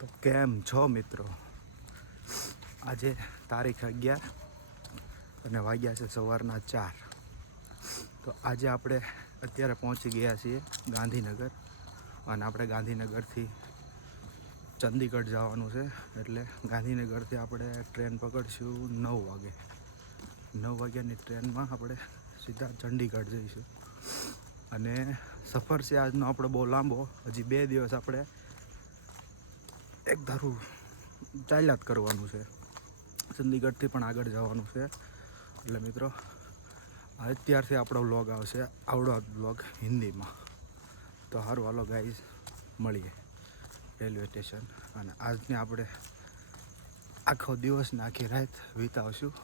તો કેમ છો મિત્રો? આજે તારીખ 11 અને વાગ્યા છે સવારના 4. તો આજે આપણે અત્યારે પહોંચી ગયા છીએ ગાંધીનગર, અને આપણે ગાંધીનગરથી ચંદીગઢ જવાનું છે. એટલે ગાંધીનગરથી આપણે ટ્રેન પકડશું 9 વાગે. 9 વાગ્યાની ટ્રેનમાં આપણે સીધા ચંદીગઢ જઈશું. અને સફર છે આજનો આપણો બહુ લાંબો. હજી 2 દિવસ આપણે એક ધારું ચાલ્યા જ કરવાનું છે. ચંદીગઢથી પણ આગળ જવાનું છે. એટલે મિત્રો અત્યારથી આપણો વ્લોગ આવશે, આવડો વ્લોગ હિન્દીમાં. તો સારું, હાલો ગાઈઝ, મળીએ રેલવે સ્ટેશન. અને આજને આપણે આખો દિવસ ને આખી રાત વિતાવશું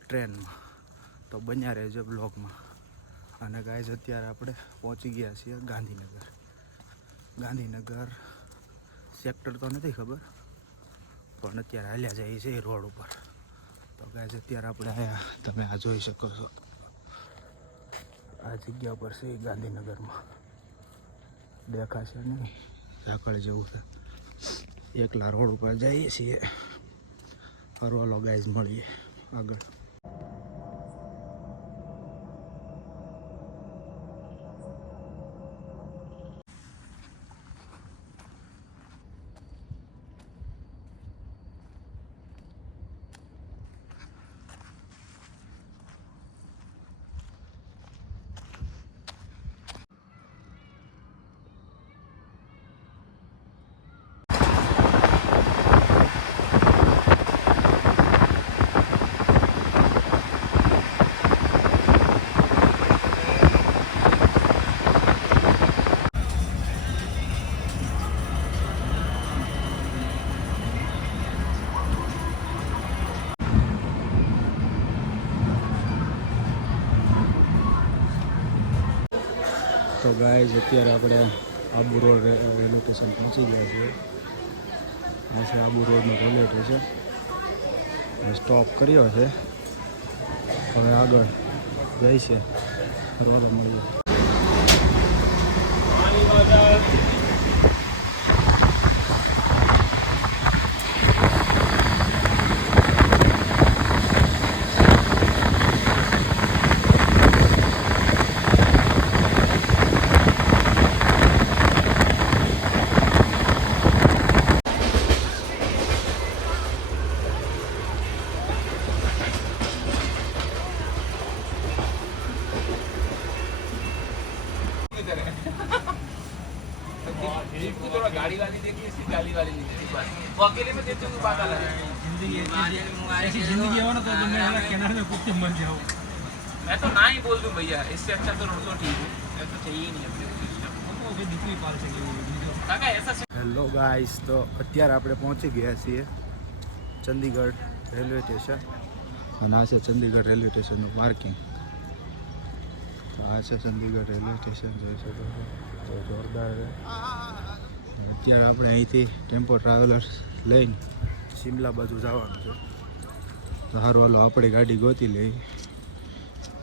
ટ્રેનમાં. તો બન્યા રહેજો બ્લોગમાં. અને ગાઈઝ અત્યારે આપણે પહોંચી ગયા છીએ ગાંધીનગર. ગાંધીનગર સેક્ટર તો નથી ખબર, પણ અત્યારે હાલ્યા જઈએ છીએ રોડ ઉપર. તો ગાઈઝ અત્યારે આપણે આયા, તમે આ જોઈ શકો છો, આ જગ્યા પર છે ગાંધીનગરમાં. દેખાશે નહીં, ઝાકળ જેવું છે. એકલા રોડ ઉપર જઈએ છીએ. ફરવાલો ગાઈઝ, મળીએ આગળ. તો ગાઈઝ અત્યારે આપણે આબુ રોડ રેલવે સ્ટેશન પહોંચી ગયા છીએ. આ છે આબુ રોડનો રેલવે સ્ટેશન. સ્ટોપ કર્યો છે, હવે આગળ જાય છે. ફરવા મળીએ. गाड़ी वाली देखी, इसकी गाली वाली नहीं देखी। वो अकेले में देते हुए बात अलग है। ऐसी जिंदगी हो ना तो मैं किनारे में कुछ मर जाऊँ। मैं तो ना ही बोल दूं भैया, इससे अच्छा तो रोड तो ठीक है। मैं तो चाहिए ही नहीं अपने दिखनी पाल काका ऐसा હેલો ગાઈસ, તો અત્યારે આપણે પહોંચી ગયા છીએ ચંદીગઢ રેલવે સ્ટેશન. અને આ છે ચંદીગઢ રેલવે સ્ટેશનનું પાર્કિંગ. તો આ છે ચંદીગઢ રેલવે સ્ટેશન, જોઈ શકો છો. તો જોરદાર છે. અત્યારે આપણે અહીંથી ટેમ્પો ટ્રાવેલર્સ લઈને શિમલા બાજુ જવાનું છે. તો સારું, હાલો આપણી ગાડી ગોતી લઈ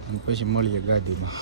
અને પછી મળીએ ગાડીમાં.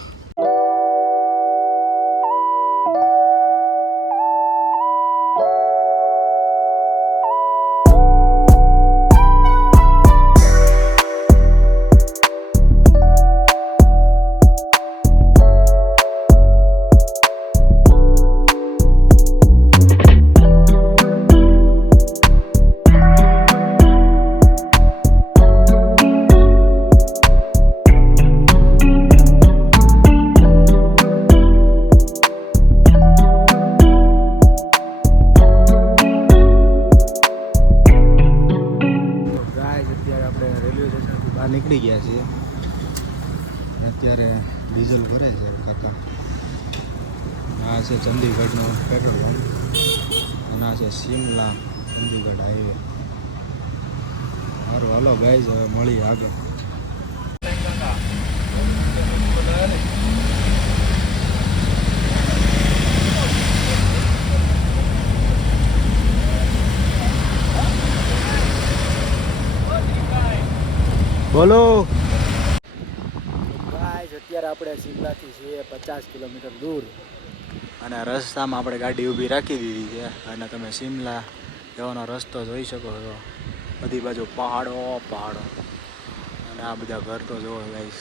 નીકળી ગયા છીએ. અત્યારે ડીઝલ ભરાય છે કાકા. આ છે ચંદીગઢનો પેટ્રોલ પંપ, અને આ છે શિમલા ચંદીગઢ હાઈવે. સારું, હાલો ગાઈઝ, હવે મળીએ આગળ. બોલો ગાઈઝ, અત્યારે આપણે શિમલાથી છીએ 50 કિલોમીટર દૂર, અને રસ્તામાં આપણે ગાડી ઊભી રાખી દીધી છે. અને તમે શિમલા જવાનો રસ્તો જોઈ શકો છો, બધી બાજુ પહાડો પહાડો, અને આ બધા ઘર તો જોવો ગાઈસ.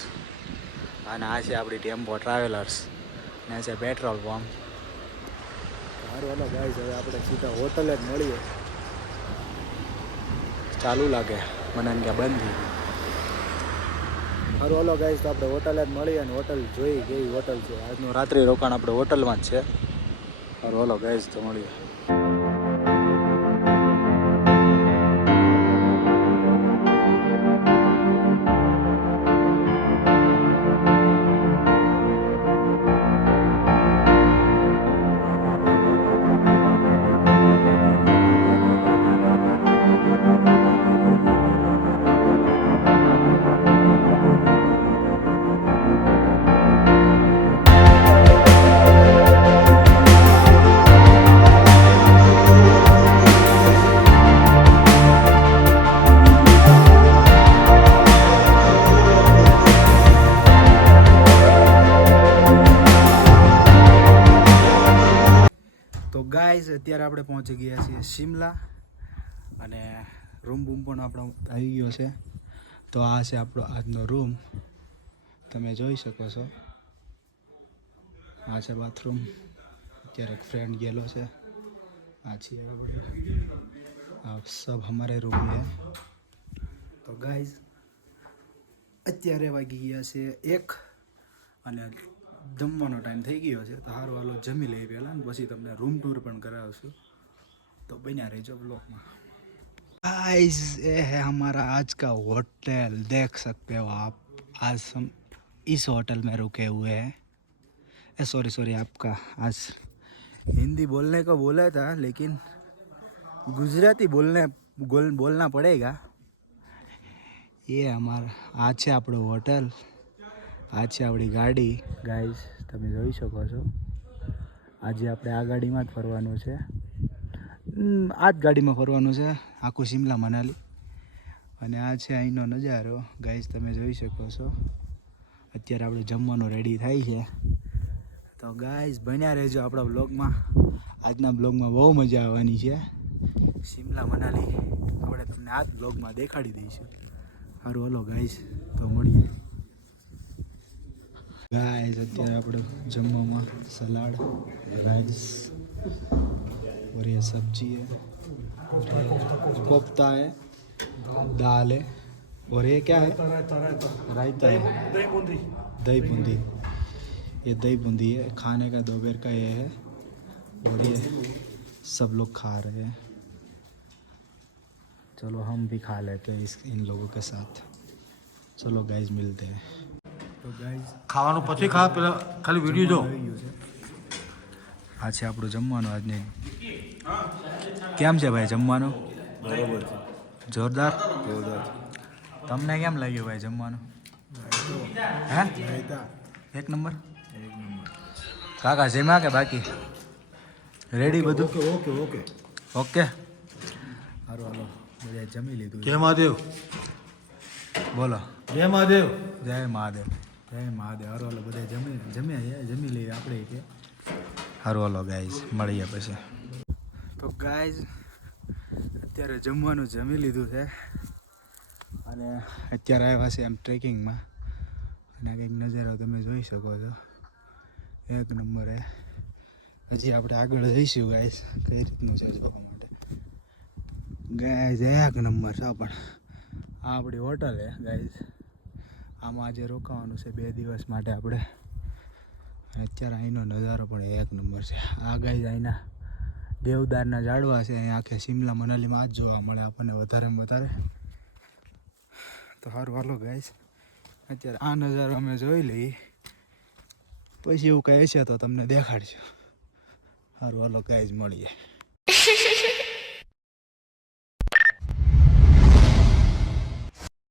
અને આ છે આપણી ટેમ્પો ટ્રાવેલર્સ, ને આ છે પેટ્રોલ પંપ. સારું હાલો ગાઈસ, હવે આપણે સીધા હોટલ જ મળીએ. ચાલુ લાગે મને એમ કે બંધ થઈ ગયું. સારું હાલો ગાઈસ, તો આપણે હોટલ જ મળીએ અને હોટલ જોઈ કેવી હોટલ છે. આજનું રાત્રિ રોકાણ આપણે હોટલમાં જ છે. સારું હાલો ગાઈસ, તો મળીએ. તો ગાઈઝ અત્યારે આપણે પહોંચી ગયા છીએ શિમલા, અને રૂમ બૂમ પણ આપણો આવી ગયો છે. તો આ છે આપણો આજનો રૂમ, તમે જોઈ શકો છો. આ છે બાથરૂમ. અત્યારે એક ફ્રેન્ડ ગયેલો છે. આ છીએ આપણે, આ સબ હમારે રૂમ હે. તો ગાઈઝ અત્યારે વાગી ગયા છે 1 અને જમવાનો ટાઈમ થઈ ગયો છે. તો સારું હાલો જમી લઈએ પહેલાં, પછી તમને રૂમ ટૂર પણ કરાવશું. तो बना रहे ब्लॉग में. गाइस ये है हमारा आज का होटल, देख सकते हो आप. आज हम इस होटल में रुके हुए हैं. सॉरी आपका आज हिंदी बोलने को बोला था, लेकिन गुजराती बोलना पड़ेगा. ये हमारा आज છે આપણો હોટલ, આ છે આપણી ગાડી. ગાઈસ તમે જોઈ શકો છો, આજે આપણે આ ગાડીમાં જ ફરવાનું છે. આ જ ગાડીમાં ફરવાનું છે આખું શિમલા મનાલી. અને આ છે અહીંનો નજારો. ગાઈસ તમે જોઈ શકો છો. અત્યારે આપણે જમવાનું રેડી થાય છે. તો ગાઈસ બન્યા રહેજો આપણા બ્લોગમાં. આજના બ્લોગમાં બહુ મજા આવવાની છે. શિમલા મનાલી આપણે તમને આ જ બ્લોગમાં દેખાડી દઈશું. સારું હાલો ગાઈસ, તો મળીએ. ગાઈસ અત્યારે આપણે જમવામાં સલાડ, રાઈસ और ये सब्जी है, कोफ्ता है, दाल है, और ये क्या है, रायता है, दही बूंदी. ये दही बूंदी है. खाने का दोपहर का ये है, और ये सब लोग खा रहे हैं. चलो हम भी खा लेते हैं इन लोगों के साथ. चलो गाइस मिलते हैं. तो गाइस ખાવાનું પછી ખા, પેલા ખાલી વિડીયો જો. આ છે આપણું જમવાનું આજની. કેમ છે ભાઈ જમવાનું? બરોબર છે, જોરદાર. જોરદાર. તમને કેમ લાગ્યું ભાઈ જમવાનું? હે એક નંબર. કાકા જમ્યા કે બાકી? રેડી બધું? Okay okay. ઓકે સારું હાલો બધા જમી લીધું. જય મહાદેવ. બોલો જય મહાદેવ. જય મહાદેવ. જય મહાદેવ. સારું હાલો બધા જમી લઈએ આપણે કે. સારું હાલો ગાઈઝ મળીએ પછી. તો ગાઈઝ અત્યારે જમવાનું જમી લીધું છે, અને અત્યારે આવ્યા છે એમ ટ્રેકિંગમાં. અને કંઈક નજારો તમે જોઈ શકો છો, એક નંબર હે. હજી આપણે આગળ જઈશું ગાઈઝ, કઈ રીતનું છે જોવા માટે. ગાઈઝ એક નંબર છે. પણ આ આપણી હોટલ છે ગાઈઝ. આમાં આજે રોકાવાનું છે 2 દિવસ માટે આપણે. અને અત્યારે અહીંનો નજારો પણ એક નંબર છે. આ ગાઈઝ અહીંના દેવદારના ઝાડવા છે. અહીંયા આખે શિમલા મનાલીમાં આ જ જોવા મળે આપણને વધારેમાં વધારે. તો સારું હાલો ગાઈઝ અત્યારે આ નજારો અમે જોઈ લઈએ, પછી એવું કહે છે તો તમને દેખાડશું. સારું હાલો ગાઈઝ મળીએ.